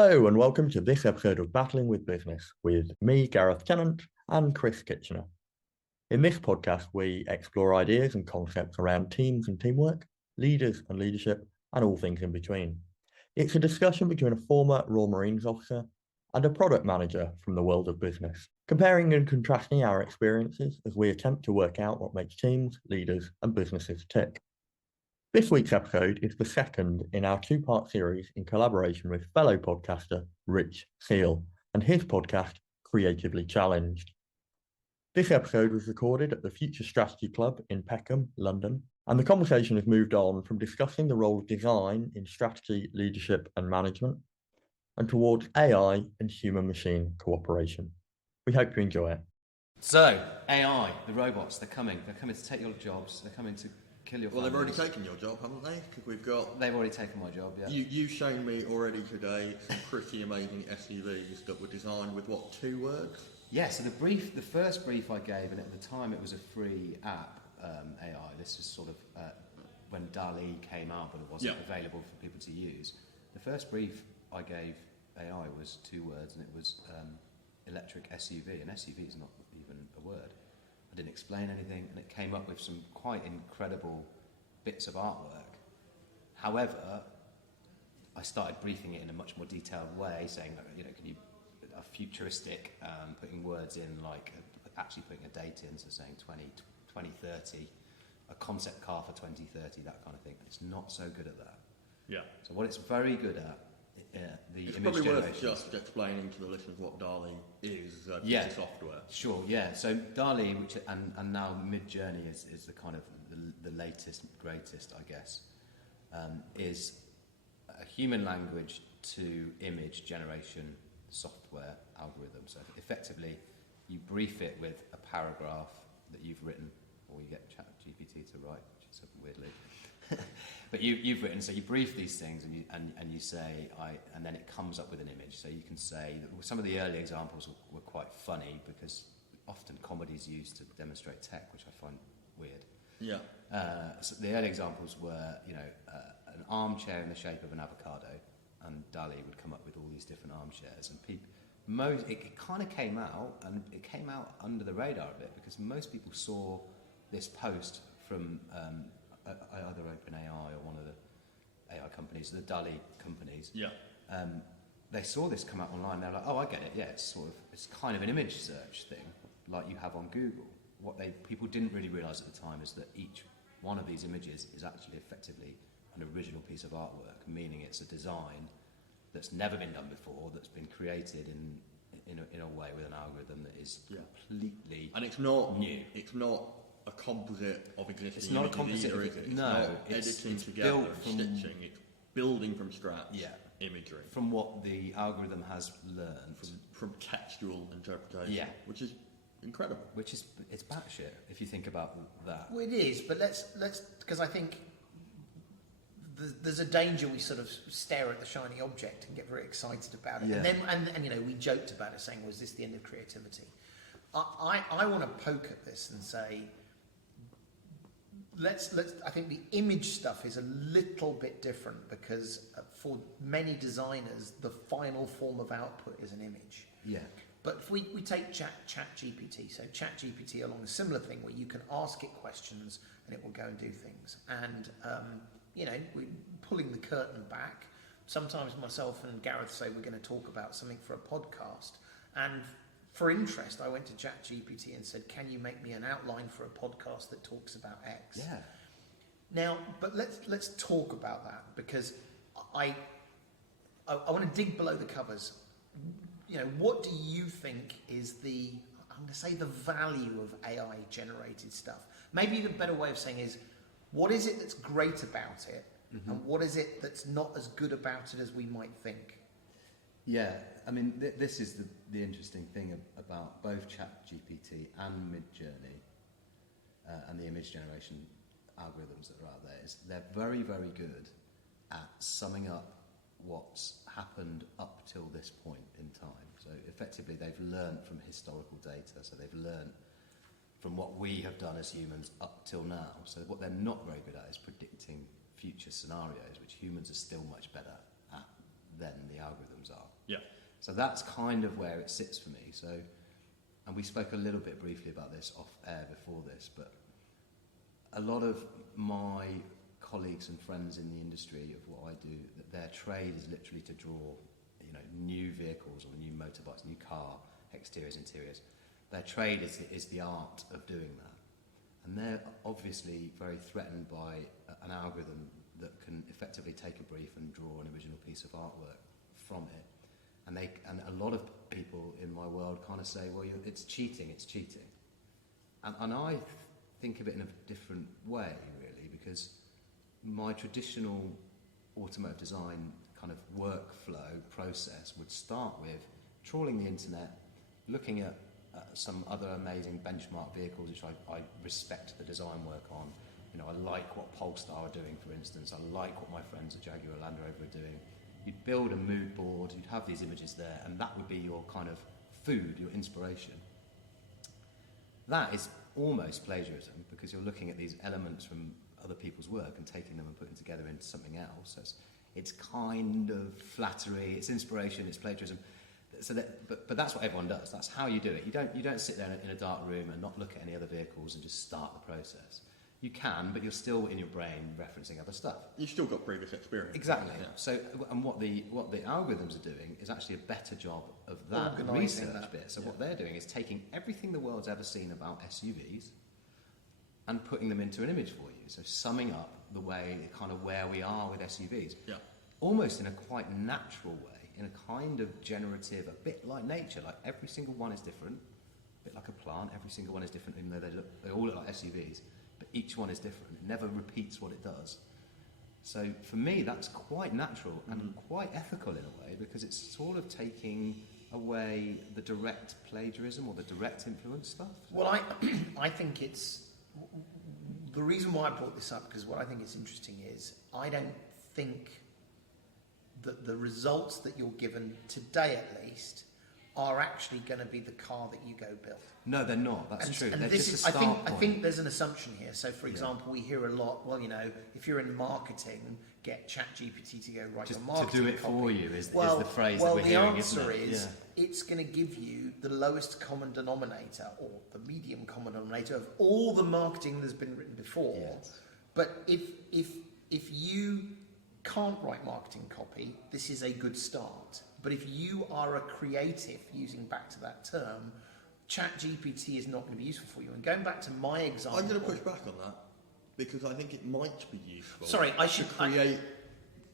Hello and welcome to this episode of Battling with Business with me, Gareth Tennant, and Chris Kitchener. In this podcast, we explore ideas and concepts around teams and teamwork, leaders and leadership, and all things in between. It's a discussion between a former Royal Marines officer and a product manager from the world of business, comparing and contrasting our experiences as we attempt to work out what makes teams, leaders, and businesses tick. This week's episode is the second in our two-part series in collaboration with fellow podcaster Rich Seale and his podcast, Creatively Challenged. This episode was recorded at the Future Strategy Club in Peckham, London, and the conversation has moved on from discussing the role of design in strategy, leadership, and management, and towards AI and human-machine cooperation. We hope you enjoy it. So, AI, the robots, they're coming to take your jobs, they're coming to kill your families. They've already taken your job, haven't they? Because They've already taken my job, yeah. You've shown me already today some pretty amazing SUVs that were designed with, what, 2 words? Yeah, so the first brief I gave, and at the time it was a free app, AI, this is sort of when DALL-E came out, but it wasn't available for people to use. The first brief I gave AI was 2 words, and it was electric SUV, and SUV is not even a word. I didn't explain anything, and it came up with some quite incredible bits of artwork. However, I started briefing it in a much more detailed way, saying, can you a futuristic, putting words in, like actually putting a date in, so saying 2030, a concept car for 2030, that kind of thing. It's not so good at that. Yeah. So what it's very good at, the it's image probably generation. worth just explaining to the listeners what DALL-E is as a piece of software. Sure, yeah. So DALL-E, which and now Mid-Journey is the kind of the latest, greatest, I guess, is a human language to image generation software algorithm. So effectively, you brief it with a paragraph that you've written, or you get ChatGPT to write, which is weirdly. But you've written, so you brief these things and you say, and then it comes up with an image. So you can say, that some of the early examples were quite funny because often comedy is used to demonstrate tech, which I find weird. Yeah. So the early examples were, an armchair in the shape of an avocado, and DALL-E would come up with all these different armchairs, and it kind of came out, and it came out under the radar a bit because most people saw this post from either OpenAI or one of the AI companies, the DALL-E companies. Yeah. They saw this come out online. They're like, "Oh, I get it. Yeah, it's kind of an image search thing, like you have on Google." What people didn't really realise at the time is that each one of these images is actually effectively an original piece of artwork, meaning it's a design that's never been done before, that's been created in a way with an algorithm that is completely and it's not new. It's not a composite of existing. It's not a composite either, of is it? it. It's No, not it's editing together built and stitching. It's building from scratch. Imagery from what the algorithm has learned from textual interpretation. Yeah, which is incredible. It's batshit if you think about that. Well, it is, but let's because I think there's a danger we sort of stare at the shiny object and get very excited about it, and then and we joked about it, saying, "Was this the end of creativity?" I want to poke at this and say, let's. I think the image stuff is a little bit different because for many designers, the final form of output is an image. Yeah. But if we take ChatGPT, so ChatGPT along a similar thing where you can ask it questions and it will go and do things. And, we're pulling the curtain back. Sometimes myself and Gareth say we're going to talk about something for a podcast. And for interest, I went to ChatGPT and said, "Can you make me an outline for a podcast that talks about X?" Yeah. Now, but let's talk about that because I want to dig below the covers. What do you think is I'm going to say the value of AI generated stuff? Maybe the better way of saying is, what is it that's great about it? Mm-hmm. And what is it that's not as good about it as we might think? Yeah, I mean, this is the interesting thing about both ChatGPT and Mid-Journey and the image generation algorithms that are out there is they're very, very good at summing up what's happened up till this point in time. So effectively they've learned from historical data, so they've learned from what we have done as humans up till now. So what they're not very good at is predicting future scenarios, which humans are still much better at than the algorithms are. Yeah. So that's kind of where it sits for me. So, and we spoke a little bit briefly about this off air before this, but a lot of my colleagues and friends in the industry of what I do, that their trade is literally to draw, new vehicles or new motorbikes, new car exteriors, interiors. Their trade is the art of doing that. And they're obviously very threatened by an algorithm that can effectively take a brief and draw an original piece of artwork from it. And a lot of people in my world kind of say, well, it's cheating. And I think of it in a different way, really, because my traditional automotive design kind of workflow process would start with trawling the internet, looking at some other amazing benchmark vehicles which I respect the design work on. I like what Polestar are doing, for instance. I like what my friends at Jaguar Land Rover are doing. You'd build a mood board, you'd have these images there, and that would be your kind of food, your inspiration. That is almost plagiarism, because you're looking at these elements from other people's work and taking them and putting together into something else. So it's kind of flattery, it's inspiration, it's plagiarism. So but that's what everyone does. That's how you do it. You don't sit there in a dark room and not look at any other vehicles and just start the process. You can, but you're still in your brain referencing other stuff. You've still got previous experience. Exactly. Yeah. So, and what the algorithms are doing is actually a better job of that research bit. So what they're doing is taking everything the world's ever seen about SUVs and putting them into an image for you. So summing up the way, kind of where we are with SUVs. Yeah. Almost in a quite natural way, in a kind of generative, a bit like nature. Like every single one is different, a bit like a plant. Every single one is different, even though they all look like SUVs. But each one is different. It never repeats what it does. So for me, that's quite natural and quite ethical in a way, because it's sort of taking away the direct plagiarism or the direct influence stuff. Well, I think it's... The reason why I brought this up, because what I think is interesting is, I don't think that the results that you're given today, at least, are actually going to be the car that you go build. No, they're not. That's true. And they're this just is, a start point. I think there's an assumption here. So, for example, we hear a lot, well, if you're in marketing, get ChatGPT to go write just your marketing to do it copy. for you is the phrase that we're hearing, the answer isn't it? is it's going to give you the lowest common denominator or the medium common denominator of all the marketing that's been written before. Yes. But if you can't write marketing copy, this is a good start. But if you are a creative, using back to that term, ChatGPT is not going to be useful for you. And going back to my example... I'm going to push back on that, because I think it might be useful. Sorry, I should... to create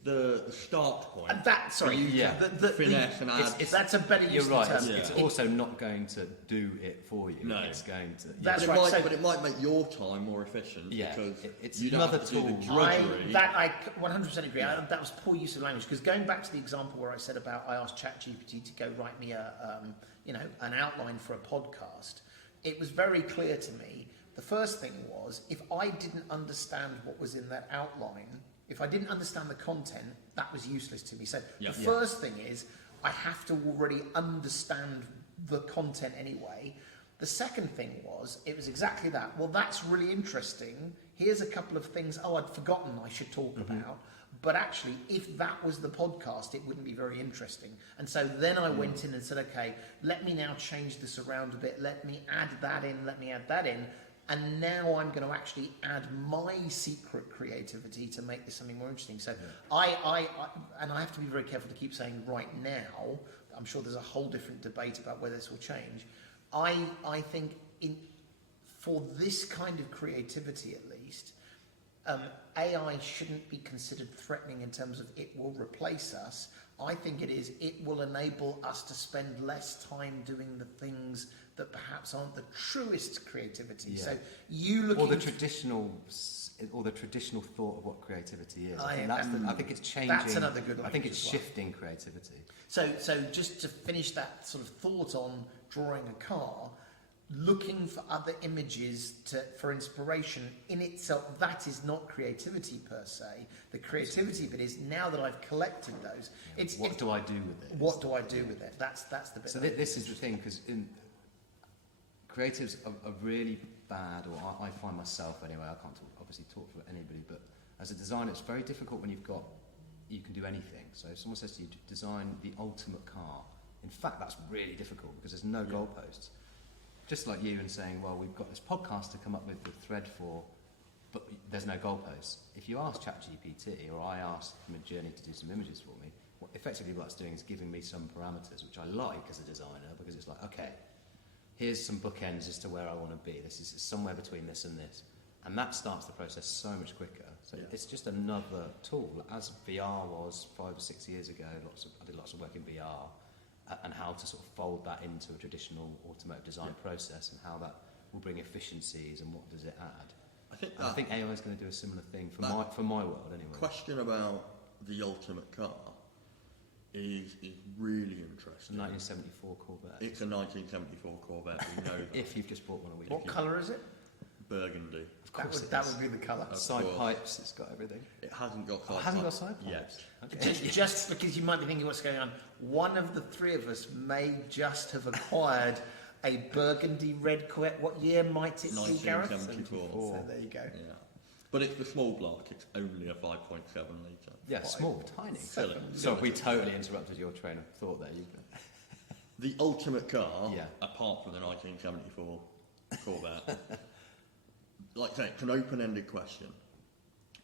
the start point. And that, sorry, finesse and add... That's a better use You're of the right. term. It's also not going to do it for you. No. It's going to... That's but, right. but it might make your time more efficient, because it's you don't another have to do the tool. drudgery. I 100% agree. That was poor use of language, because going back to the example where I said about I asked ChatGPT to go write me an outline for a podcast, it was very clear to me. The first thing was, if I didn't understand what was in that outline, if I didn't understand the content, that was useless to me. So the first thing is, I have to already understand the content anyway. The second thing was, it was exactly that. Well, that's really interesting. Here's a couple of things, I'd forgotten I should talk about. But actually, if that was the podcast, it wouldn't be very interesting. And so then I went in and said, okay, let me now change this around a bit. Let me add that in. And now I'm going to actually add my secret creativity to make this something more interesting. So I have to be very careful to keep saying right now. I'm sure there's a whole different debate about whether this will change. I think for this kind of creativity, at least, AI shouldn't be considered threatening in terms of it will replace us. I think it will enable us to spend less time doing the things that perhaps aren't the truest creativity. Yeah. So you look or the traditional thought of what creativity is. I think it's changing. That's another good one. I think it's shifting creativity. So just to finish that sort of thought on drawing a car, looking for other images for inspiration in itself, that is not creativity per se. The creativity bit is, now that I've collected those, what do I do with it? What do I do with it? That's the bit. So this is the thing, because creatives are really bad, or I find myself anyway, I can't obviously talk for anybody, but as a designer it's very difficult when you can do anything. So if someone says to you, design the ultimate car, in fact, that's really difficult because there's no goalposts. Just like you and saying, well, we've got this podcast to come up with the thread for, but there's no goalposts. If you ask ChatGPT, or I ask Midjourney to do some images for me, what effectively what it's doing is giving me some parameters, which I like as a designer, because it's like, okay, here's some bookends as to where I want to be. This is somewhere between this and this. And that starts the process so much quicker. So it's just another tool, as VR was 5 or 6 years ago. I did lots of work in VR, and how to sort of fold that into a traditional automotive design process, and how that will bring efficiencies, and what does it add. I think AI is going to do a similar thing for my world anyway. Question about the ultimate car is really interesting. 1974 Corvette. It's a 1974 Corvette. We know that. If you've just bought one a week. What colour is it? Burgundy. Of course that would be the colour. Side pipes, it's got everything. It hasn't got side pipes. Hasn't got side pipes? Yes. Okay. Just because you might be thinking what's going on, one of the three of us may just have acquired a burgundy red Corvette. What year might it be, Gareth? 1974. So there you go. Yeah. But it's the small block. It's only a 5.7 litre. Yeah, small, tiny. Silly. So we totally interrupted your train of thought there. The ultimate car, apart from the 1974 Corvette, like I say, it's an open-ended question.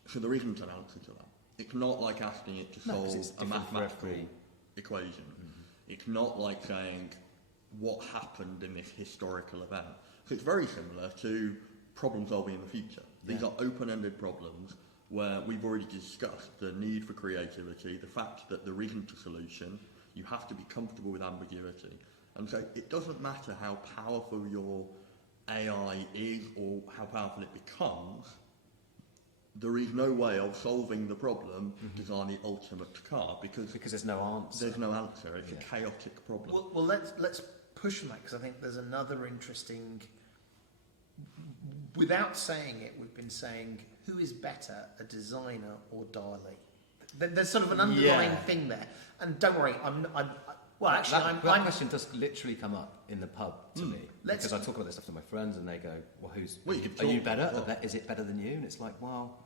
So there isn't an answer to that. It's not like asking it to solve a mathematical equation. Mm-hmm. It's not like saying what happened in this historical event. So it's very similar to problem solving in the future. These are open-ended problems where we've already discussed the need for creativity, the fact that there isn't a solution. You have to be comfortable with ambiguity. And so it doesn't matter how powerful your AI is or how powerful it becomes, there is no way of solving the problem, design the ultimate car, because there's no answer. There's no answer. It's a chaotic problem. Well, let's push on that, because I think there's another interesting. Without saying it, we've been saying, who is better, a designer or Dali? There's sort of an underlying thing there. And don't worry, that question does literally come up in the pub to me, because I talk about this stuff to my friends, and they go, "Well, are you better? Is it better than you?" And it's like, well,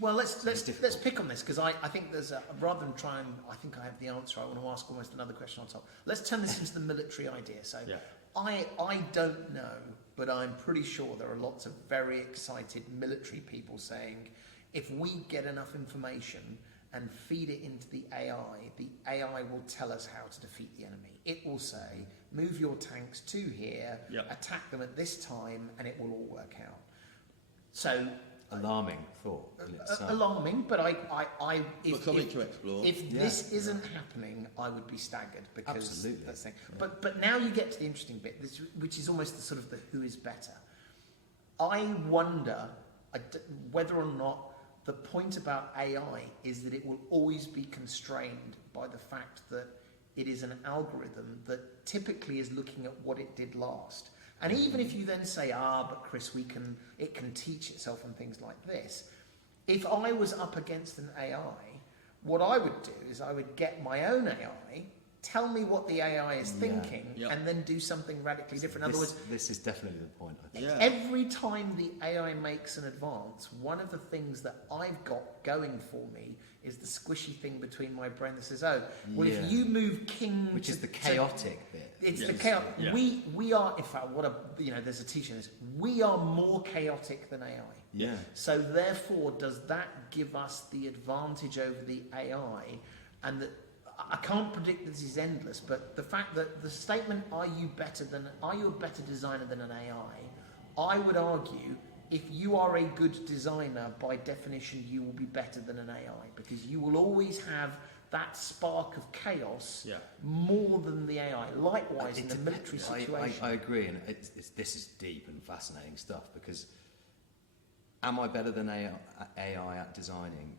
let's pick on this, because I think there's rather than try and I think I have the answer. I want to ask almost another question on top. Let's turn this into the military idea. So I don't know, but I'm pretty sure there are lots of very excited military people saying, if we get enough information and feed it into the AI will tell us how to defeat the enemy. It will say, move your tanks to here, attack them at this time, and it will all work out. So alarming thought. Alarming, but something to explore. If this isn't happening, I would be staggered, because absolutely. that's the thing. But now you get to the interesting bit, which is almost the sort of the who is better. I wonder whether or not the point about AI is that it will always be constrained by the fact that it is an algorithm that typically is looking at what it did last. And even if you then say, but Chris, it can teach itself and things like this. If I was up against an AI, what I would do is I would get my own AI, tell me what the AI is thinking, and then do something radically different. In other words, this is definitely the point, I think. Every time the AI makes an advance, one of the things that I've got going for me is the squishy thing between my brain that says, if you move king... Which is the chaotic bit. It's the chaos. Yeah. We are, in fact, there's a teaching this, we are more chaotic than AI. Yeah. So therefore, does that give us the advantage over the AI? And that I can't predict this is endless, but the fact that the statement, are you a better designer than an AI? I would argue, if you are a good designer, by definition, you will be better than an AI, because you will always have that spark of chaos more than the AI. Likewise, in the military situation. I agree, and this is deep and fascinating stuff, because am I better than AI at designing?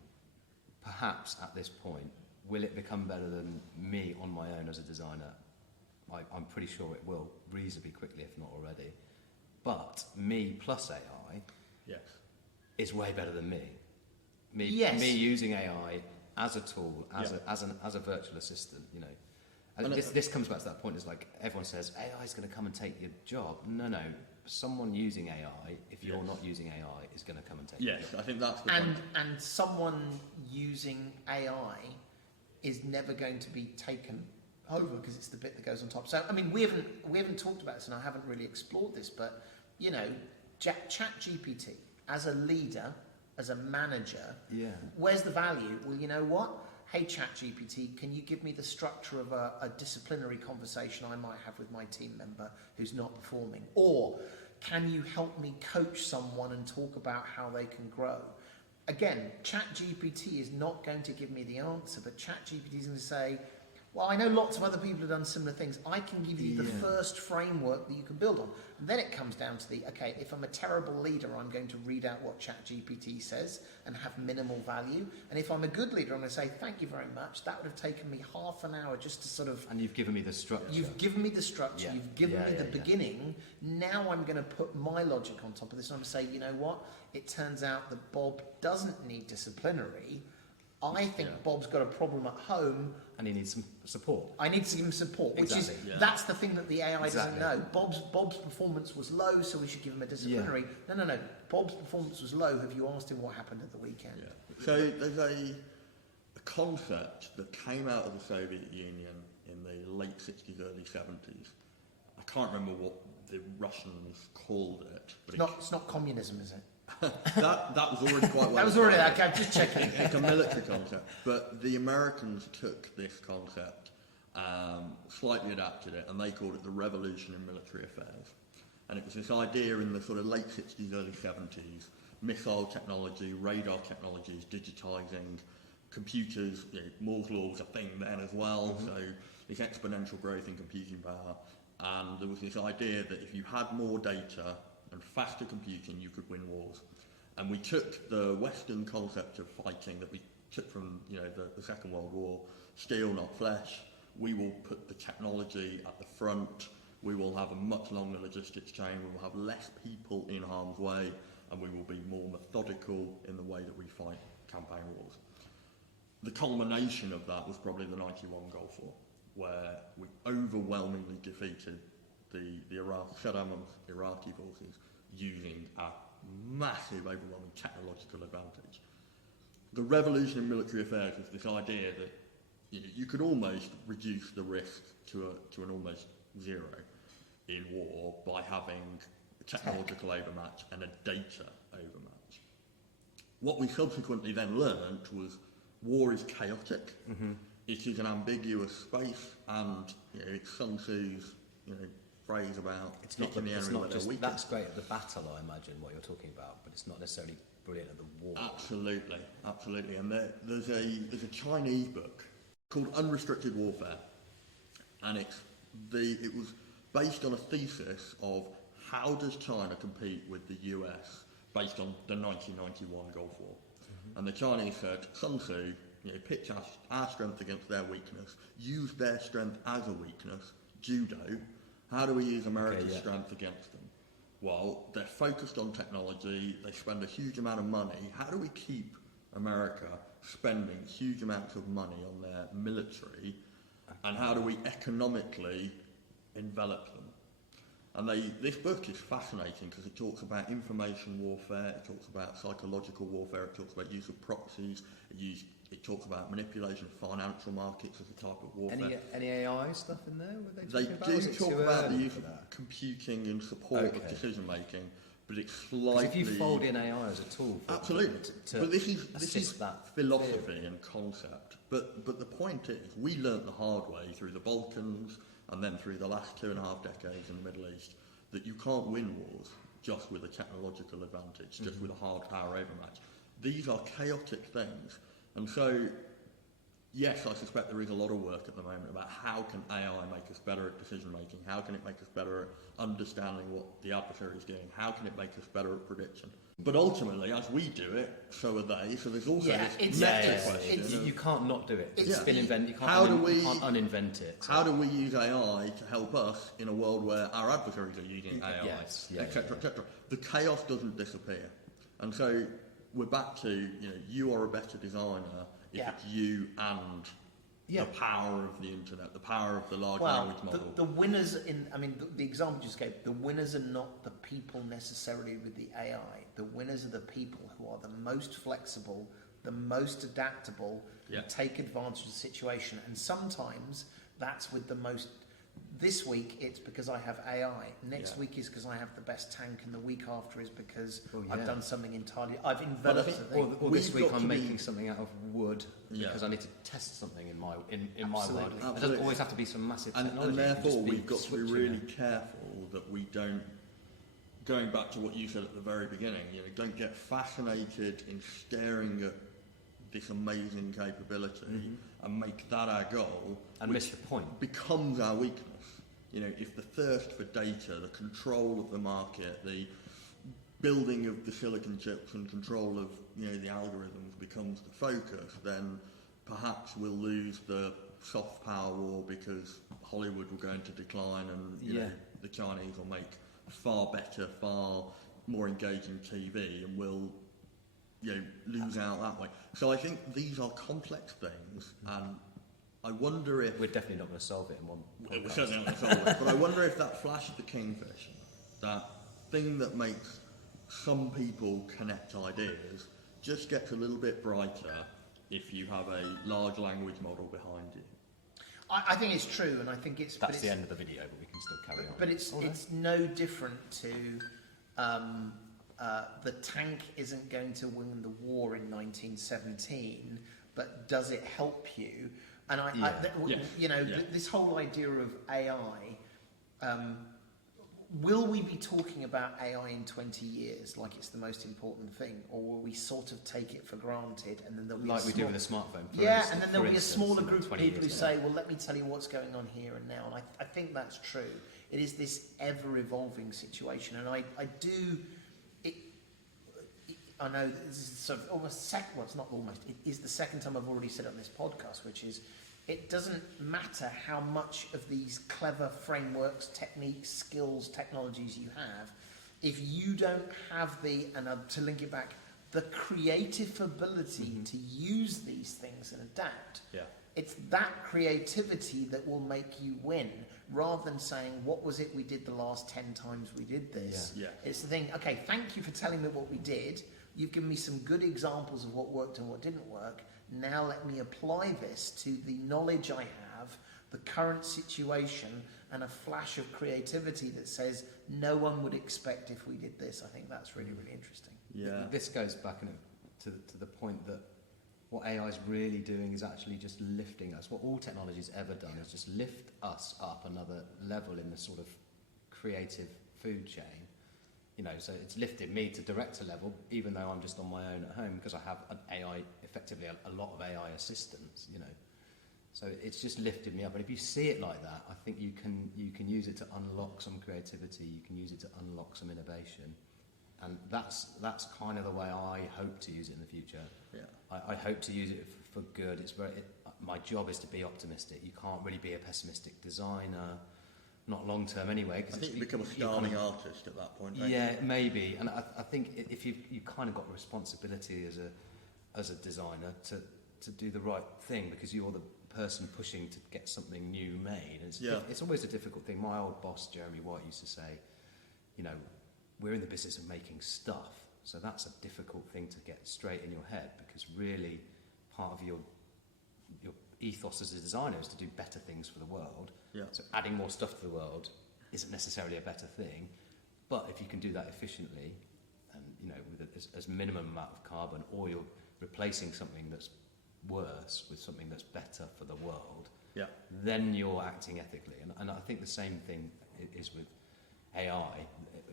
Perhaps at this point. Will it become better than me on my own as a designer? I'm pretty sure it will, reasonably quickly, if not already. But me plus AI is way better than me. Me using AI as a tool, as a virtual assistant, you know. And this comes back to that point. It's like everyone says AI is going to come and take your job. No. someone using AI, if you're not using AI, is going to come and take Yes, it. I think that's the point. And someone using AI is never going to be taken over because it's the bit that goes on top. So I mean, we haven't talked about this, and I haven't really explored this, but you know, ChatGPT as a leader, as a manager, where's the value? Well, you know what? Hey, ChatGPT, can you give me the structure of a disciplinary conversation I might have with my team member who's not performing? Or can you help me coach someone and talk about how they can grow? Again, ChatGPT is not going to give me the answer, but ChatGPT is going to say, well, I know lots of other people have done similar things. I can give you the first framework that you can build on. And then it comes down to okay, if I'm a terrible leader, I'm going to read out what ChatGPT says and have minimal value. And if I'm a good leader, I'm going to say, thank you very much. That would have taken me half an hour just to sort of... And you've given me the structure. You've given me the structure. You've given me the beginning. Now I'm going to put my logic on top of this. And I'm going to say, you know what? It turns out that Bob doesn't need disciplinary. I think Bob's got a problem at home. And he needs some support. I need to give him support, which is, that's the thing that the AI doesn't know. Bob's performance was low, so we should give him a disciplinary. No. Bob's performance was low. Have you asked him what happened at the weekend? Yeah. So there's a concept that came out of the Soviet Union in the late 60s, early 70s. I can't remember what the Russians called it. But It's not communism, is it? that was already quite well. That was already okay. I'm just checking. It's a military concept, but the Americans took this concept, slightly adapted it, and they called it the revolution in military affairs. And it was this idea in the sort of late 60s, early 70s, missile technology, radar technologies, digitising, computers, Moore's law was a thing then as well, so this exponential growth in computing power. And there was this idea that if you had more data and faster computing, you could win wars. And we took the Western concept of fighting that we took from the Second World War, steel, not flesh. We will put the technology at the front. We will have a much longer logistics chain. We will have less people in harm's way, and we will be more methodical in the way that we fight campaign wars. The culmination of that was probably the 91 Gulf War, where we overwhelmingly defeated the Saddam's Iraqi forces using a massive, overwhelming technological advantage. The revolution in military affairs was this idea that you could almost reduce the risk to an almost zero in war by having a technological overmatch and a data overmatch. What we subsequently then learned was war is chaotic. It is an ambiguous space, and it's Sun Tzu's phrase about it's not the enemy where they're weakest. That's great at the battle, I imagine, what you're talking about, but it's not necessarily brilliant at the war. Absolutely. And there's a Chinese book called Unrestricted Warfare, and it was based on a thesis of how does China compete with the US based on the 1991 Gulf War. And the Chinese said, Sun Tzu, pitch our strength against their weakness, use their strength as a weakness, judo. How do we use America's strength against them? Well, they're focused on technology, they spend a huge amount of money. How do we keep America spending huge amounts of money on their military, and how do we economically envelop them? And this book is fascinating because it talks about information warfare, it talks about psychological warfare, it talks about use of proxies, it talks about manipulation of financial markets as a type of warfare. Any AI stuff in there? They do talk about the use of computing in support of decision making, but it's slightly... If you fold in AI as a tool... Absolutely. But this is that philosophy and concept. But the point is, we learnt the hard way through the Balkans and then through the last 2.5 decades in the Middle East that you can't win wars just with a technological advantage, just with a hard power overmatch. These are chaotic things. And so, yes, I suspect there is a lot of work at the moment about how can AI make us better at decision making, how can it make us better at understanding what the adversary is doing, how can it make us better at prediction. But ultimately, as we do it, so are they. So there's also this meta question. You can't not do it. It's been invented. You can't uninvent it. So. How do we use AI to help us in a world where our adversaries are using AI, etc., etc.? The chaos doesn't disappear. And so we're back to, you are a better designer if it's you and the power of the internet, the power of the large language model. The winners the example you just gave, the winners are not the people necessarily with the AI. The winners are the people who are the most flexible, the most adaptable, who take advantage of the situation. And sometimes that's with the most. This week it's because I have AI. Next week is because I have the best tank, and the week after is because I've done something entirely. I've enveloped a thing. Or this week I'm making something out of wood because I need to test something in my world. It doesn't always have to be some massive technology. And therefore we've got to be really careful that we don't. Going back to what you said at the very beginning, don't get fascinated in staring at this amazing capability and make that our goal and miss the point. Becomes our weakness. If the thirst for data, the control of the market, the building of the silicon chips and control of the algorithms becomes the focus, then perhaps we'll lose the soft power war because Hollywood will go into decline and the Chinese will make far better, far more engaging TV, and we'll lose out that way. So I think these are complex things, and I wonder if... We're definitely not going to solve it in one podcast. We're certainly not going to solve it, but I wonder if that flash of the kingfish, that thing that makes some people connect ideas, just gets a little bit brighter if you have a large language model behind you. I think it's true, and I think it's... That's the end of the video, but we can still carry on. But it's no different to... the tank isn't going to win the war in 1917, but does it help you? And this whole idea of AI, will we be talking about AI in 20 years like it's the most important thing, or will we sort of take it for granted, and then there'll be we do with a smartphone? And then there'll be a smaller group of people who say, well, let me tell you what's going on here and now. And I think that's true. It is this ever-evolving situation, and I do... I know this is sort of almost it's not almost, it is the second time I've already said it on this podcast, which is, it doesn't matter how much of these clever frameworks, techniques, skills, technologies you have, if you don't have to link it back, the creative ability to use these things and adapt. It's that creativity that will make you win, rather than saying, what was it we did the last 10 times we did this? It's the thing, okay, thank you for telling me what we did. You've given me some good examples of what worked and what didn't work. Now let me apply this to the knowledge I have, the current situation, and a flash of creativity that says no one would expect if we did this. I think that's really, really interesting. This goes back to the point that what AI is really doing is actually just lifting us. What all technology's ever done is just lift us up another level in the sort of creative food chain. So it's lifted me to director level, even though I'm just on my own at home, because I have an AI, effectively a lot of AI assistants, So it's just lifted me up. And if you see it like that, I think you can use it to unlock some creativity. You can use it to unlock some innovation, and that's kind of the way I hope to use it in the future. I hope to use it for good. My job is to be optimistic. You can't really be a pessimistic designer. Not long term anyway. I think you become a starving artist at that point. Maybe. And I think if you kind of got a responsibility as a designer to do the right thing, because you're the person pushing to get something new made. And it's always a difficult thing. My old boss Jeremy White used to say, we're in the business of making stuff, so that's a difficult thing to get straight in your head, because really part of your ethos as a designer is to do better things for the world. So adding more stuff to the world isn't necessarily a better thing, but if you can do that efficiently and with as minimum amount of carbon, or you're replacing something that's worse with something that's better for the world, then you're acting ethically. And I think the same thing is with AI.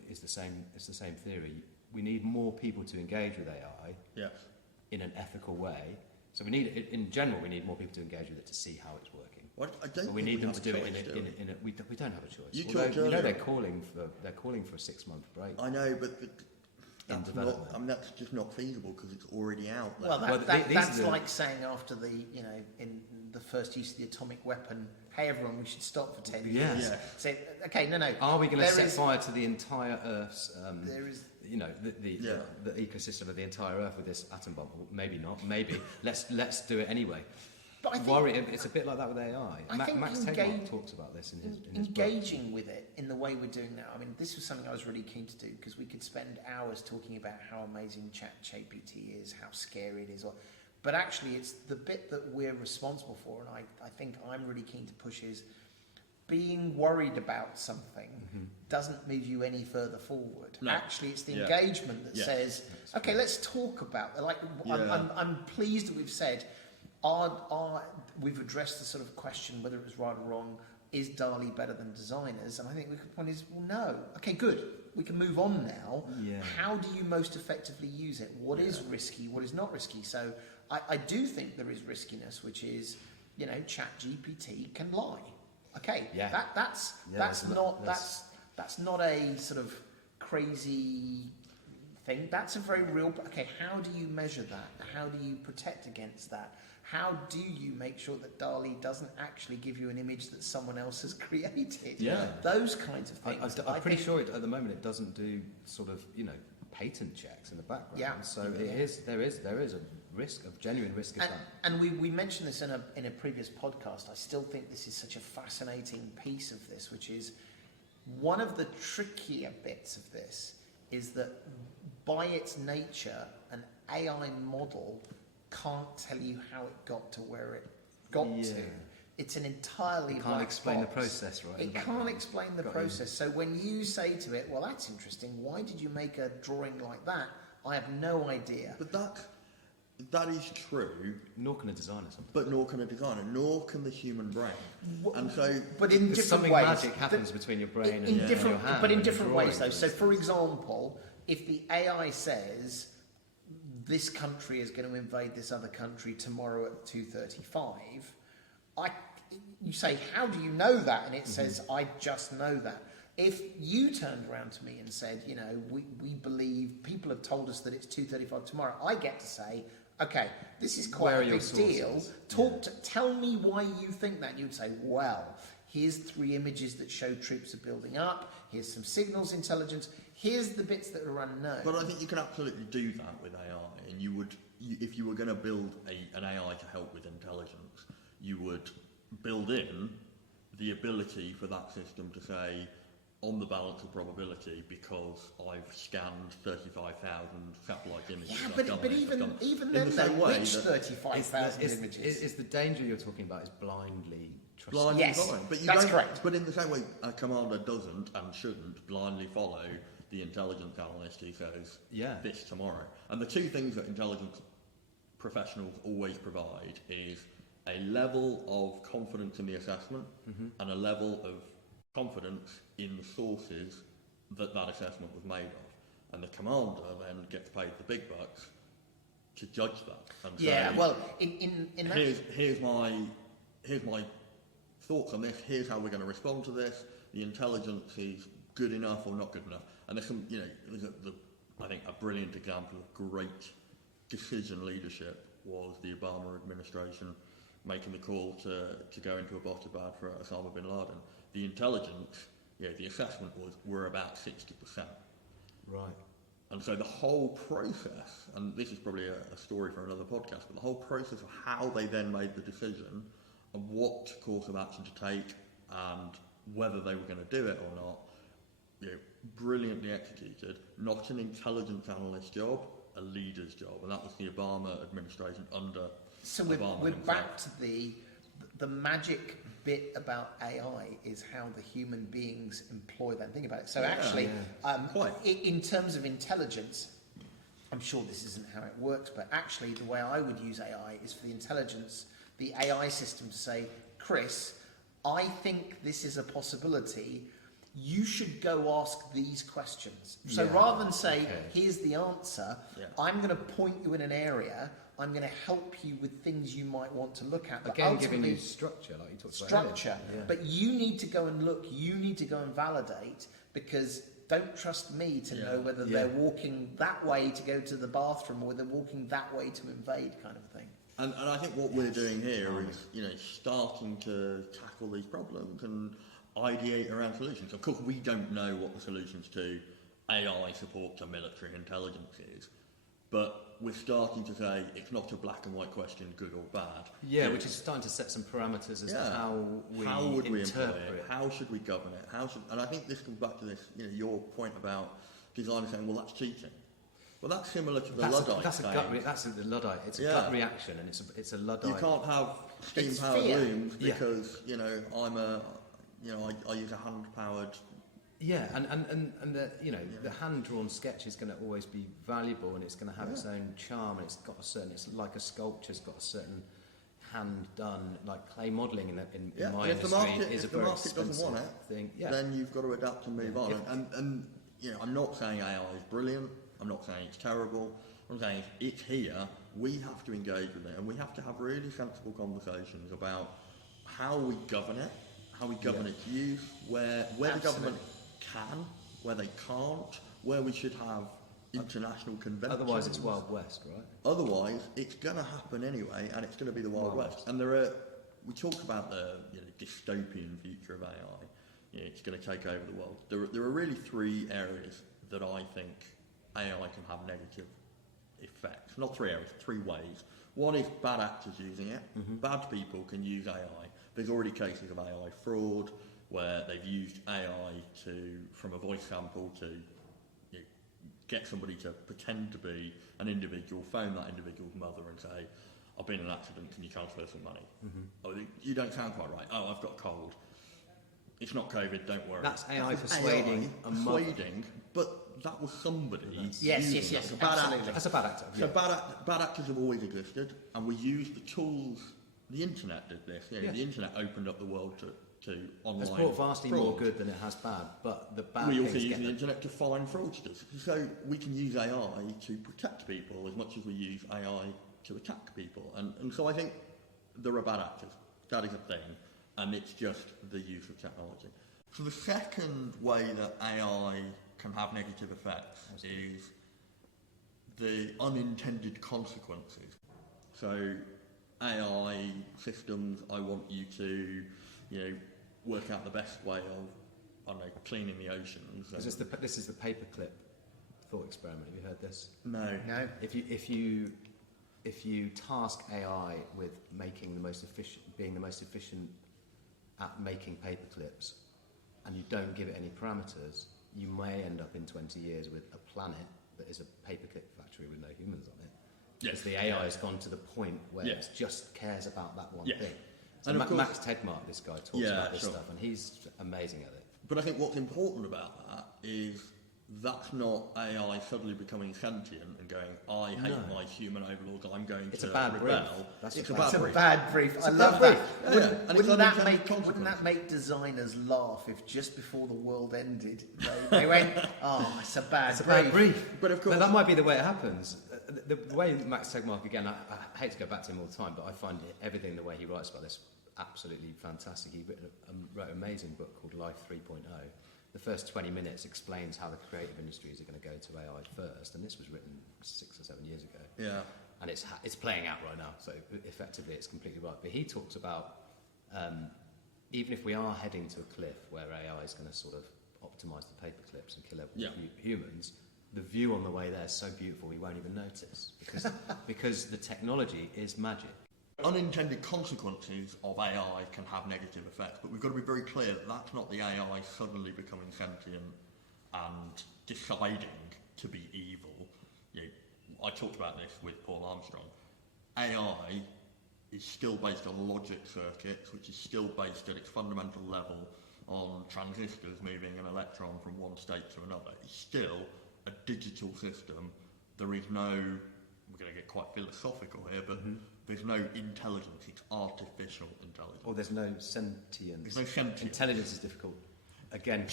It's the same theory. We need more people to engage with AI in an ethical way. So we need more people to engage with it to see how it's working. But we need them to do it in a. We don't have a choice. They're calling for a 6-month break. I know, but that's just not feasible, because it's already out there. Well, that's like saying after in the first use of the atomic weapon, hey everyone, we should stop for 10 years. So, okay, no. Are we going to set fire to the entire Earth's? There is. The ecosystem of the entire Earth with this atom bomb? Maybe not. Maybe let's do it anyway. But I think, worry. It's a bit like that with AI. I think Max Tegmark talks about this in his book. Engaging with it in the way we're doing now. I mean, this was something I was really keen to do because we could spend hours talking about how amazing ChatGPT is, how scary it is, but actually it's the bit that we're responsible for, and I think I'm really keen to push is being worried about something doesn't move you any further forward. No. Actually, it's the engagement that says, okay, let's talk about it. Like, I'm pleased that we've said, we've addressed the sort of question whether it was right or wrong. Is DALL-E better than designers? And I think the point is, well, no. Okay, good. We can move on now. Yeah. How do you most effectively use it? What is risky? What is not risky? So I do think there is riskiness, which is, ChatGPT can lie. Okay, that's not a sort of crazy thing. That's a very real. Okay, how do you measure that? How do you protect against that? How do you make sure that DALL-E doesn't actually give you an image that someone else has created? Yeah, those kinds of things. I'm pretty sure at the moment it doesn't do sort of patent checks in the background. Yeah. So there is a risk, of genuine risk of that. And we mentioned this in a previous podcast. I still think this is such a fascinating piece of this, which is one of the trickier bits of this is that by its nature, an AI model can't tell you how it got to where it got to. It's an entirely black box. It can't explain the process, right? It can't explain the process. So when you say to it, well, that's interesting, why did you make a drawing like that? I have no idea. But that is true. Nor can a designer. But nor can a designer, nor can the human brain. And so, but in different something ways, magic happens between your brain and your hand. But in different ways, though. So, for example, if the AI says this country is going to invade this other country tomorrow at 2:35, you say, how do you know that? And it says, I just know that. If you turned around to me and said, we believe people have told us that it's 2:35 tomorrow, I get to say, okay, this is quite a big deal. Tell me why you think that. You'd say, well, here's 3 images that show troops are building up. Here's some signals intelligence. Here's the bits that are unknown. But I think you can absolutely do that with AI, and if you were going to build an AI to help with intelligence, you would build in the ability for that system to say, on the balance of probability, because I've scanned 35,000 satellite images. Yeah, but even then, which 35,000 images? Is the danger you're talking about is blindly trusting? Blindly following. But that's correct. But in the same way, a commander doesn't and shouldn't blindly follow the intelligence analyst who says this tomorrow. And the two things that intelligence professionals always provide is a level of confidence in the assessment and a level of confidence in the sources that assessment was made of. And the commander then gets paid the big bucks to judge that. And say, well, in here's my thoughts on this. Here's how we're going to respond to this. The intelligence is good enough or not good enough. And there's some, I think a brilliant example of great decision leadership was the Obama administration making the call to go into Abbottabad for Osama bin Laden. The intelligence, the assessment were about 60%. Right. And so the whole process, and this is probably a story for another podcast, but the whole process of how they then made the decision and what course of action to take and whether they were going to do it or not, brilliantly executed. Not an intelligence analyst job, a leader's job, and that was the Obama administration under. So we're back to the magic bit about AI is how the human beings employ that. Think about it. So in terms of intelligence, I'm sure this isn't how it works, but actually the way I would use AI is for the AI system to say, Chris, I think this is a possibility. You should go ask these questions. So rather than say, here's the answer, I'm going to point you in an area. I'm going to help you with things you might want to look at. But again, giving you structure, like you talked about. Structure. But you need to go and look. You need to go and validate, because don't trust me to know whether they're walking that way to go to the bathroom or they're walking that way to invade, kind of thing. And I think what we're doing here is, starting to tackle these problems and ideate around solutions. Of course, we don't know what the solutions to AI support to military intelligence is, but we're starting to say it's not a black and white question, good or bad. Yeah, which is starting to set some parameters as to how would we employ interpret it? How should we govern it? And I think this comes back to this, your point about designers saying, well, that's cheating. Well, that's similar to the Luddite. That's the Luddite. It's a gut reaction, and it's a Luddite. You can't have steam-powered looms because I use a hand-powered. Yeah, and the hand-drawn sketch is going to always be valuable, and it's going to have its own charm, and it's like a sculpture's got a certain hand-done, like clay modelling in my industry is a very expensive thing. Yeah. Then you've got to adapt and move on. And I'm not saying AI is brilliant. I'm not saying it's terrible. I'm saying it's here. We have to engage with it, and we have to have really sensible conversations about how we govern it, how we govern its use, where the government can, where they can't, where we should have international conventions. Otherwise, it's Wild West, right? Otherwise, it's going to happen anyway, and it's going to be the Wild West. And we talk about the dystopian future of AI. It's going to take over the world. There are really three areas that I think AI can have negative effects. Not three areas, three ways. One is bad actors using it. Mm-hmm. Bad people can use AI. There's already cases of AI fraud where they've used AI from a voice sample to get somebody to pretend to be an individual, phone that individual's mother and say, I've been in an accident, can you transfer some money? Mm-hmm. Oh, you don't sound quite right. Oh, I've got a cold. It's not COVID, don't worry. That's AI persuading a mother. But that was somebody. Yes. That's a bad actor. That's a bad actor. So bad actors have always existed, and we use the tools. The internet did this. The internet opened up the world to online. It's brought vastly fraud. more good than it has bad, but the bad. We also use the internet to find fraudsters. So we can use AI to protect people as much as we use AI to attack people, and so I think there are bad actors. That is a thing. And it's just the use of technology. So the second way that AI can have negative effects is the unintended consequences. So AI systems, I want you to, work out the best way of, cleaning the oceans. This is the paperclip thought experiment. Have you heard this? No. If you task AI with being the most efficient at making paper clips, and you don't give it any parameters, you may end up in 20 years with a planet that is a paperclip factory with no humans on it. Yes. Because the AI has gone to the point where it just cares about that one thing. So and Max Tegmark, this guy, talks about this stuff, and he's amazing at it. But I think what's important about that is that's not AI suddenly becoming sentient and going, I hate my human overlords, I'm going to rebel. It's a bad brief. I love that. Wouldn't that make designers laugh if just before the world ended they went, it's a bad brief. But of course, that might be the way it happens. The way Max Tegmark, again, I hate to go back to him all the time, but I find everything the way he writes about this absolutely fantastic. He wrote an amazing book called Life 3.0. The first 20 minutes explains how the creative industries are going to go to AI first, and this was written 6 or 7 years ago. Yeah. And it's playing out right now, so effectively it's completely right. But he talks about even if we are heading to a cliff where AI is going to sort of optimise the paper clips and kill humans, the view on the way there is so beautiful we won't even notice because the technology is magic. Unintended consequences of AI can have negative effects, but we've got to be very clear that that's not the AI suddenly becoming sentient and deciding to be evil. I talked about this with Paul Armstrong. AI is still based on logic circuits, which is still based at its fundamental level on transistors moving an electron from one state to another. It's still a digital system. There is no, we're going to get quite philosophical here, but there's no intelligence, it's artificial intelligence. Or there's no sentience. There's no sentience. Intelligence is difficult. Again,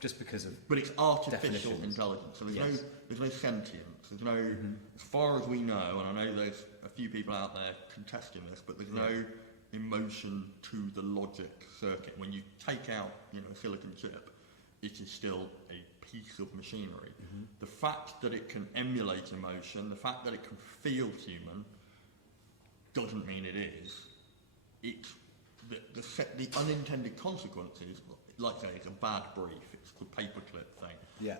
just because of but it's artificial intelligence. So there's no sentience. There's no, as far as we know, and I know there's a few people out there contesting this, but there's no emotion to the logic circuit. When you take out, a silicon chip, it is still a piece of machinery. The fact that it can emulate emotion, the fact that it can feel human, doesn't mean it is. It's the unintended consequences, like I say, it's a bad brief. It's the paperclip thing. Yeah.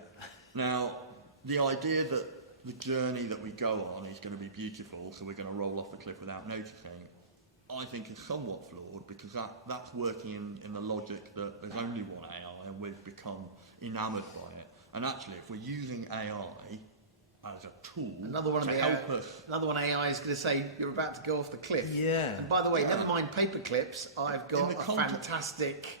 Now, the idea that the journey that we go on is going to be beautiful, so we're going to roll off the cliff without noticing, I think is somewhat flawed, because that's working in the logic that there's only one AI and we've become enamoured by it. And actually, if we're using AI as a tool to help us... Another one AI is going to say, you're about to go off the cliff. Yeah. And by the way, never mind paper clips, I've got a fantastic...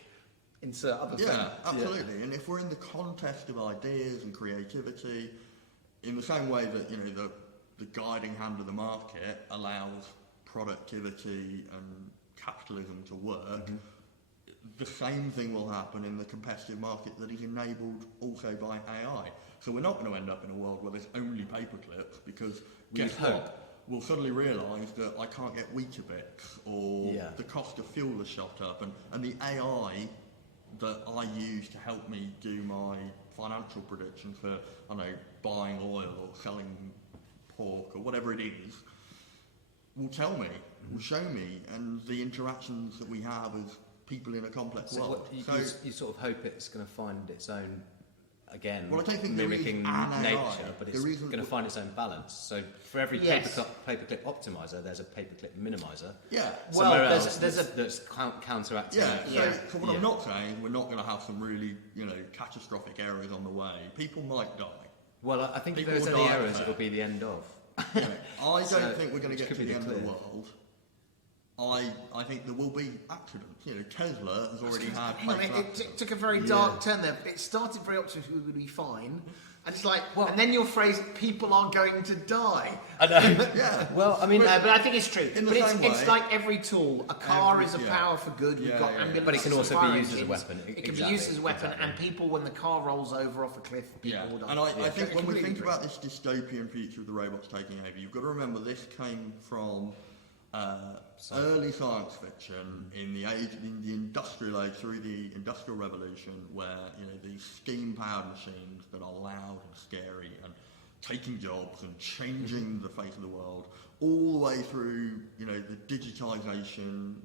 insert other thing. Yeah, absolutely. And if we're in the context of ideas and creativity, in the same way that, you know, the guiding hand of the market allows productivity and capitalism to work, the same thing will happen in the competitive market that is enabled also by AI. So we're not going to end up in a world where there's only paper clips, because guess what? We'll suddenly realise that I can't get Weetabix, or the cost of fuel has shot up, and the AI that I use to help me do my financial predictions for, I don't know, buying oil or selling pork or whatever it is, will tell me, will show me, and the interactions that we have as people in a complex world. You sort of hope it's going to find its own, again, well, I don't think mimicking nature, but it's going to well, find its own balance. So for every paperclip optimizer, there's a paperclip minimizer. Yeah. Somewhere else that's counteracting. Yeah. So what I'm not saying, we're not going to have some really, you know, catastrophic errors on the way. People might die. Well, I think if there's any errors, it'll be the end of. Yeah. I don't think we're going to get to the end of the world. I think there will be accidents. You know, Tesla has already had... It took a very dark turn there. It started very optimistic, we would be fine. And it's like, and then your phrase, people are going to die. I know. Yeah. Well, I mean... but I think it's true. But it's like every tool. A car is a power for good. We've got ambulances. But it can also be used as a weapon. It can be used as a weapon. And people, when the car rolls over off a cliff, people will die. And I think when we think about this dystopian future of the robots taking over, you've got to remember this came from... early science fiction in the industrial age, through the Industrial Revolution, where, you know, these steam-powered machines that are loud and scary and taking jobs and changing the face of the world, all the way through, you know, the digitisation.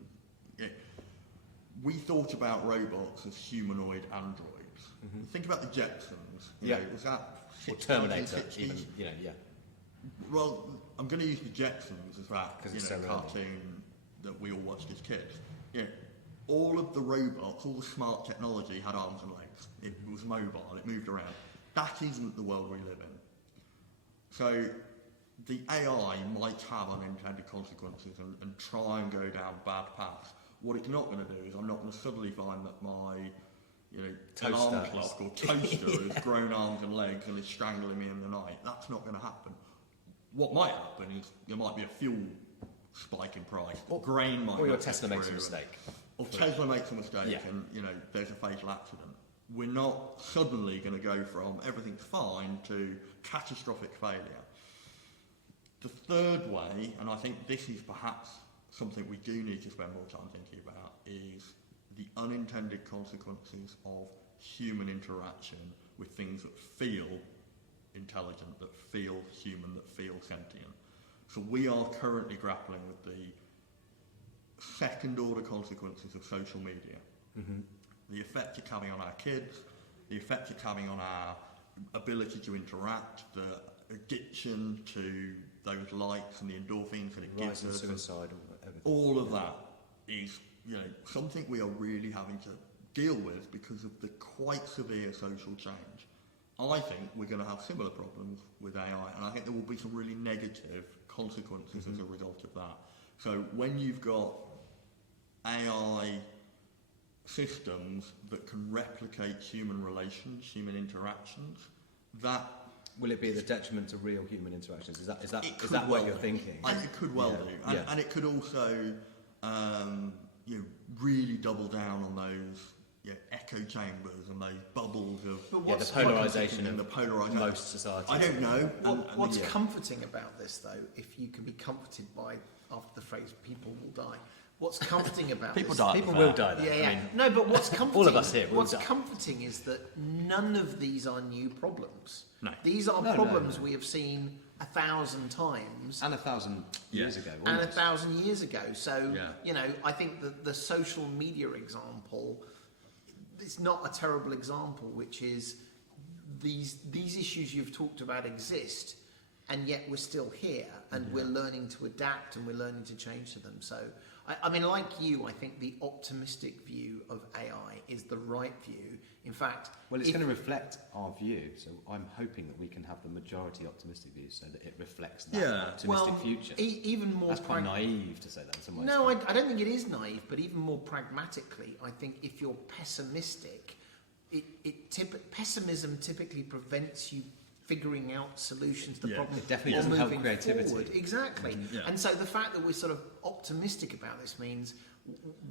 We thought about robots as humanoid androids. Think about the Jetsons. You know, was that or Terminator? Even, you know, Well, I'm going to use the Jetsons as that, you know, cartoon that we all watched as kids. You know, all of the robots, all the smart technology had arms and legs. It was mobile, it moved around. That isn't the world we live in. So the AI might have unintended consequences and try and go down bad paths. What it's not going to do is, I'm not going to suddenly find that my, you know, alarm clock or toaster has grown arms and legs and is strangling me in the night. That's not going to happen. What might happen is there might be a fuel spike in price. Grain might. Or your Tesla makes a mistake. Or Tesla makes a mistake, and, you know, there's a fatal accident. We're not suddenly going to go from everything's fine to catastrophic failure. The third way, and I think this is perhaps something we do need to spend more time thinking about, is the unintended consequences of human interaction with things that feel intelligent, that feel human, that feel sentient. So we are currently grappling with the second order consequences of social media. The effect it's having on our kids, the effect it's having on our ability to interact, the addiction to those likes and the endorphins that it gives us. Suicide, all of that is, you know, something we are really having to deal with because of the quite severe social change. I think we're going to have similar problems with AI, and I think there will be some really negative consequences as a result of that. So when you've got AI systems that can replicate human relations, human interactions, that... Will it be the detriment to real human interactions? Is that what you're thinking? It could well do. And it could also you know, really double down on those echo chambers and those bubbles of the polarisation of most societies. I don't know. What's comforting about this, though, if you can be comforted by, after the phrase, people will die, what's comforting about people this? Die. People will die, though. I mean, no, but what's comforting... all of us here what's comforting is that none of these are new problems. No. These are problems we have seen 1,000 times. And 1,000 years ago. And 1,000 years ago. So, you know, I think that the social media example... It's not a terrible example, which is these issues you've talked about exist. and yet we're still here, and we're learning to adapt, and we're learning to change to them. So, I mean, like you, I think the optimistic view of AI is the right view. In fact, well, it's going to reflect our view. So I'm hoping that we can have the majority optimistic view, so that it reflects that optimistic future. Even more. That's quite naive to say that in some ways. No, I don't think it is naive, but even more pragmatically, I think if you're pessimistic, pessimism typically prevents you figuring out solutions to the problem. It definitely doesn't help creativity. Forward. Exactly. And so the fact that we're sort of optimistic about this means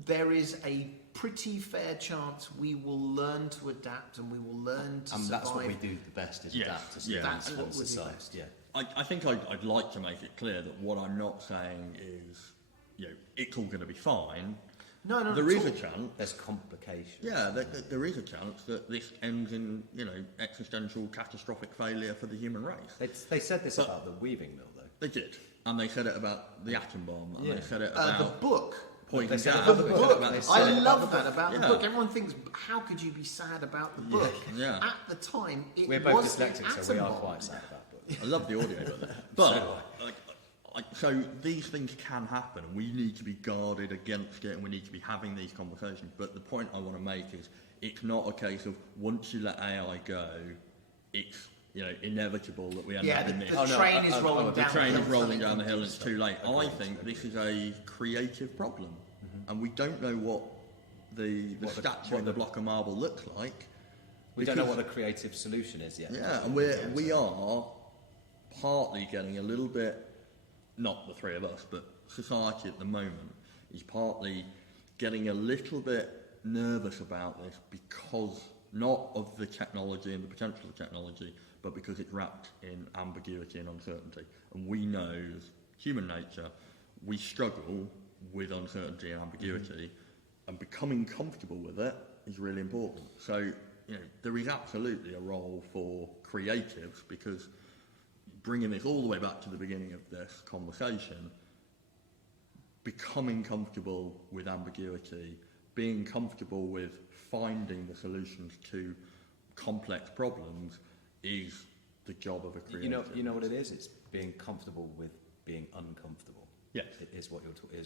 there is a pretty fair chance we will learn to adapt, and we will learn to survive. That's what we do the best, is adapt to survive. That's what we do best. I think I'd like to make it clear that what I'm not saying is, it's all going to be fine. No, there is a chance. There's complications. Yeah, there is a chance that this ends in, existential, catastrophic failure for the human race. They said this about the weaving mill, though. They did, and they said it about the atom bomb, and they said it about the book. Poison gas. The book. I love that about the book. Everyone thinks, how could you be sad about the book? Yeah. At the time, we're both dyslexic, so we are quite sad about books. I love the audio book, but so these things can happen, and we need to be guarded against it, and we need to be having these conversations. But the point I want to make is, it's not a case of once you let AI go, it's inevitable that we end up in this. The train is rolling down the hill. The train is rolling down the hill, and it's too late. I think this is a creative problem, and we don't know what the statue on the block of marble looks like. We don't know what the creative solution is yet. Yeah, and we are partly getting a little bit, not the three of us, but society at the moment is partly getting a little bit nervous about this, because not of the technology and the potential of technology, but because it's wrapped in ambiguity and uncertainty. And we know, as human nature, we struggle with uncertainty and ambiguity, and becoming comfortable with it is really important. So, there is absolutely a role for creatives, because bringing this all the way back to the beginning of this conversation, becoming comfortable with ambiguity, being comfortable with finding the solutions to complex problems is the job of a creative. You know what it is? It's being comfortable with being uncomfortable. Yes. It is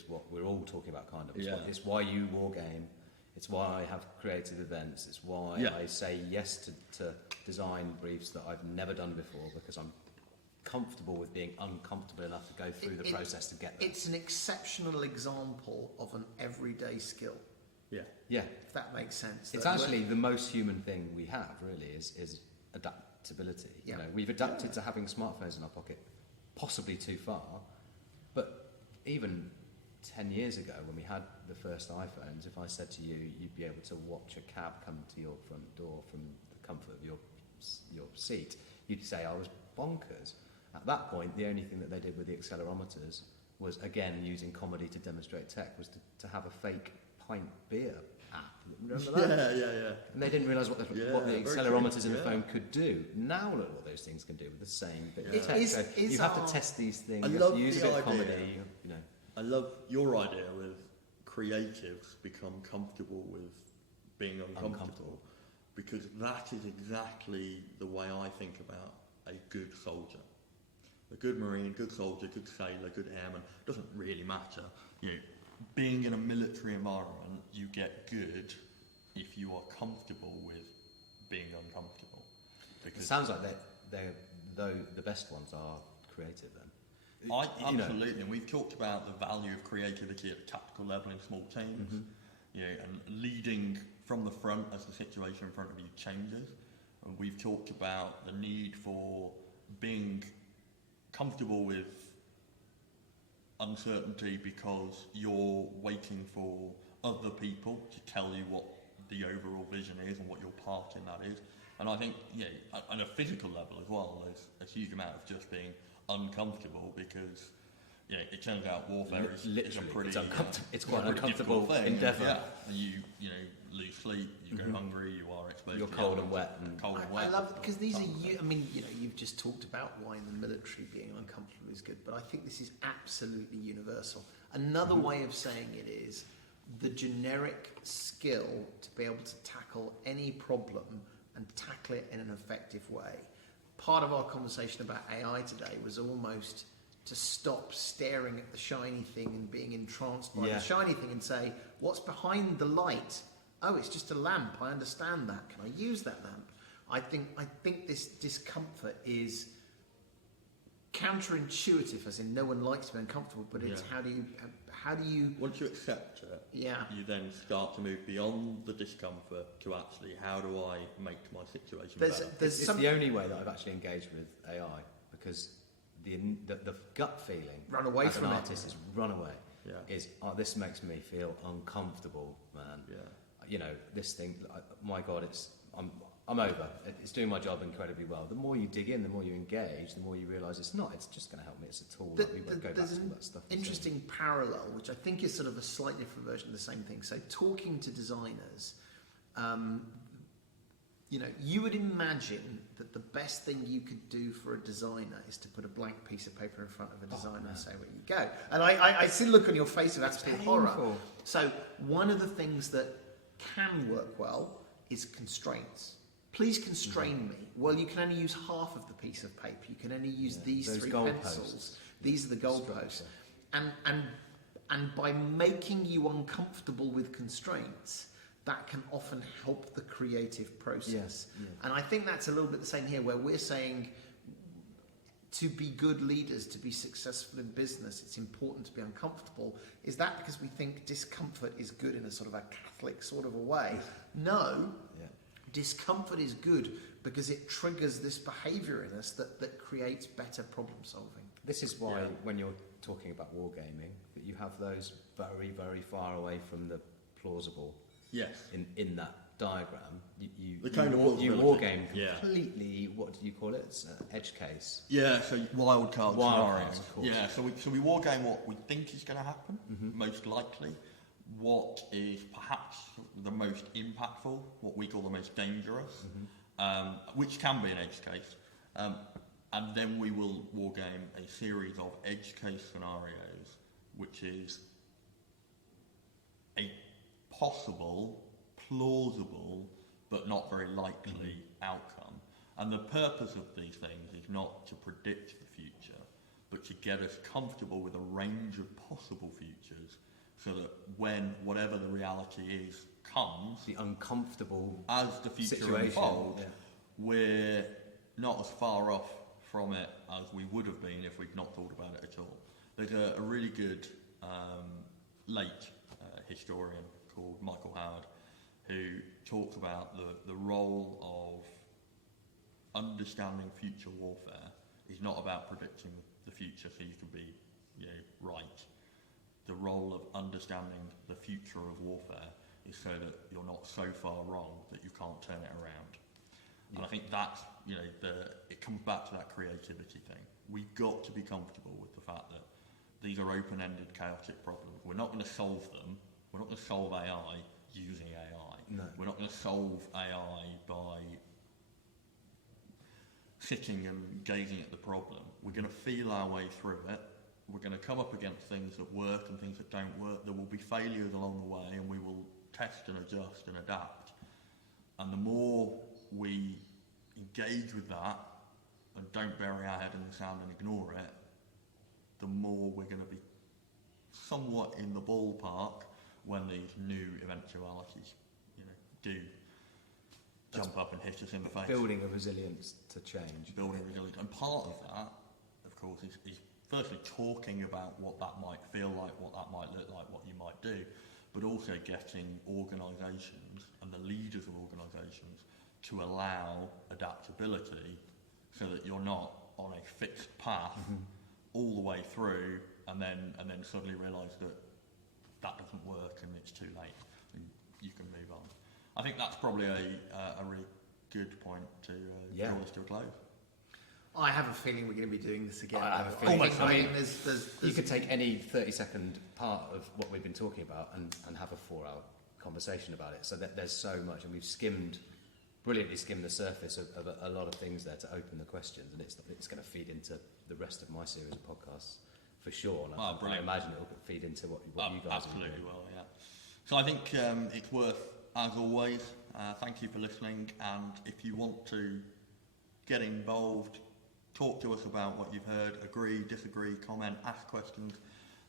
what we're all talking about, kind of. It's why you wargame. It's why I have creative events. It's why I say yes to design briefs that I've never done before, because I'm comfortable with being uncomfortable enough to go through the process to get there. It's an exceptional example of an everyday skill. Yeah. If that makes sense. It's actually the most human thing we have, really, is adaptability. Yeah. We've adapted to having smartphones in our pocket, possibly too far, but even 10 years ago, when we had the first iPhones, if I said to you, you'd be able to watch a cab come to your front door from the comfort of your seat, you'd say I was bonkers. At that point, the only thing that they did with the accelerometers was, again, using comedy to demonstrate tech, was to have a fake pint beer app. Remember that? Yeah. And they didn't realise what the accelerometers in the phone could do. Now look what those things can do with the same bit of tech. So you have to test these things. You have to use a bit of comedy. I love your idea with creatives become comfortable with being uncomfortable, because that is exactly the way I think about a good soldier. A good Marine, good soldier, good sailor, good airman, doesn't really matter. Being in a military environment, you get good if you are comfortable with being uncomfortable. Because it sounds like the best ones are creative then. Absolutely, and we've talked about the value of creativity at a tactical level in small teams, and leading from the front as the situation in front of you changes. And we've talked about the need for being comfortable with uncertainty, because you're waiting for other people to tell you what the overall vision is and what your part in that is. And I think, on a physical level as well, there's a huge amount of just being uncomfortable, because it turns out warfare is a pretty it's quite an uncomfortable thing. endeavour. And you lose sleep, you go hungry, you are exposed. You're cold and wet. I love it, because these are you've just talked about why in the military being uncomfortable is good, but I think this is absolutely universal. Another way of saying it is the generic skill to be able to tackle any problem and tackle it in an effective way. part of our conversation about AI today was almost to stop staring at the shiny thing and being entranced by the shiny thing and say, what's behind the light? Oh, it's just a lamp. I understand that. Can I use that lamp? I think this discomfort is counterintuitive, as in no one likes to be uncomfortable, but it's how do you once you accept it, you then start to move beyond the discomfort to actually how do I make my situation better. It's the only way that I've actually engaged with AI, because the gut feeling run away as from an it. artist is run away. Yeah. This makes me feel uncomfortable, man. Yeah. You know, this thing. My God, I'm over. It's doing my job incredibly well. The more you dig in, the more you engage, the more you realise it's not. It's just going to help me. It's a tool. We won't go back to all that stuff. Interesting parallel, which I think is sort of a slightly different version of the same thing. So, talking to designers, you know, you would imagine that the best thing you could do for a designer is to put a blank piece of paper in front of a designer and say, where you go. And I see the look on your face of absolute horror. So, one of the things that can work well is constraints. Please constrain me. Well, you can only use half of the piece of paper. You can only use these 3 pencils. These are the goalposts. And by making you uncomfortable with constraints, that can often help the creative process. And I think that's a little bit the same here, where we're saying to be good leaders, to be successful in business, it's important to be uncomfortable. Is that because we think discomfort is good in a sort of a Catholic sort of a way? No. Discomfort is good because it triggers this behaviour in us that creates better problem solving. This is why when you're talking about wargaming, that you have those very, very far away from the plausible. Yes. In that diagram, you wargame completely. What do you call it? It's an edge case. Yeah, so wild card scenarios. Of course. Yeah, so we wargame what we think is going to happen, most likely. What is perhaps the most impactful, what we call the most dangerous, which can be an edge case. And then we will wargame a series of edge case scenarios, which is a possible, plausible, but not very likely outcome. And the purpose of these things is not to predict the future, but to get us comfortable with a range of possible futures, so that when whatever the reality is comes, the uncomfortable as the future unfolds, we're not as far off from it as we would have been if we'd not thought about it at all. There's a really good late historian called Michael Howard, who talks about the role of understanding future warfare is not about predicting the future so you can be right. The role of understanding the future of warfare is so that you're not so far wrong that you can't turn it around. And I think that's, it comes back to that creativity thing. We've got to be comfortable with the fact that these are open-ended, chaotic problems. We're not going to solve them. We're not going to solve AI using AI. No. We're not going to solve AI by sitting and gazing at the problem. We're going to feel our way through it. We're going to come up against things that work and things that don't work. There will be failures along the way, and we will test and adjust and adapt. And the more we engage with that and don't bury our head in the sand and ignore it, the more we're going to be somewhat in the ballpark when these new eventualities, do jump up and hit us in the face. Building a resilience to change. Building resilience. And part of that, of course, is firstly talking about what that might feel like, what that might look like, what you might do, but also getting organisations and the leaders of organisations to allow adaptability so that you're not on a fixed path all the way through and then suddenly realise that doesn't work and it's too late and you can move on. I think that's probably a really good point to draw us to a close. I have a feeling we're going to be doing this again. I have a feeling. I mean, there's you could take any 30-second part of what we've been talking about and have a 4-hour conversation about it. So that there's so much, and we've brilliantly skimmed the surface of a lot of things there to open the questions, and it's going to feed into the rest of my series of podcasts for sure. And I imagine it will feed into what you guys absolutely are doing. will, yeah. So I think it's worth, as always, thank you for listening, and if you want to get involved, talk to us about what you've heard, agree, disagree, comment, ask questions,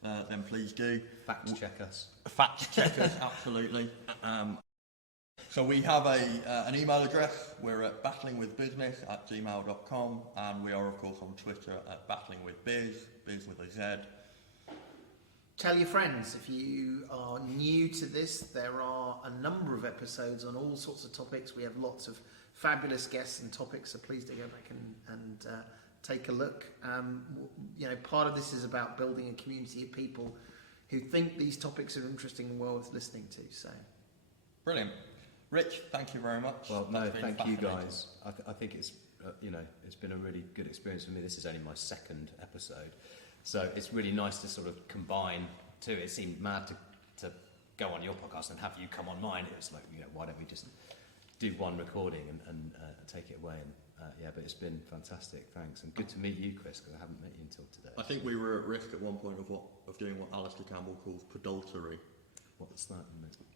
then please do. Fact check us. Fact check us, absolutely. So we have an email address. We're at battlingwithbusiness@gmail.com, and we are of course on Twitter at battlingwithbiz, biz with a Z. Tell your friends. If you are new to this, there are a number of episodes on all sorts of topics. We have lots of fabulous guests and topics, so please do go back and take a look. Part of this is about building a community of people who think these topics are interesting and well worth listening to. So, brilliant. Rich, thank you very much. Well, no, thank you guys. I think it's it's been a really good experience for me. This is only my second episode, so it's really nice to sort of combine two. It seemed mad to go on your podcast and have you come on mine. It was like, why don't we just do one recording and take it away? And but it's been fantastic. Thanks, and good to meet you, Chris, because I haven't met you until today. I think we were at risk at one point of doing what Alistair Campbell calls pedultery. What's that?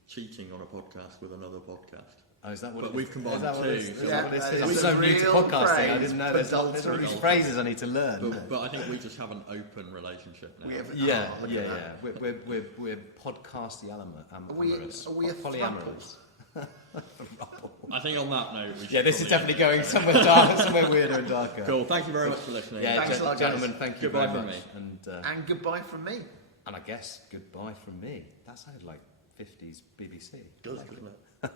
Cheating on a podcast with another podcast. Oh, is that what? But we've combined two. I'm so new to podcasting. I didn't know there's all these phrases I need to learn. But I think we just have an open relationship now. We're podcasty amorous. Are we a polyamorous? I think on that note, this is definitely going somewhere dark, somewhere weirder and darker. Cool. Thank you very much for listening. Thanks a lot, gentlemen. Thank you. Goodbye very from much. me. And goodbye from me. And I guess goodbye from me. That sounded like 50s BBC. Does, doesn't it?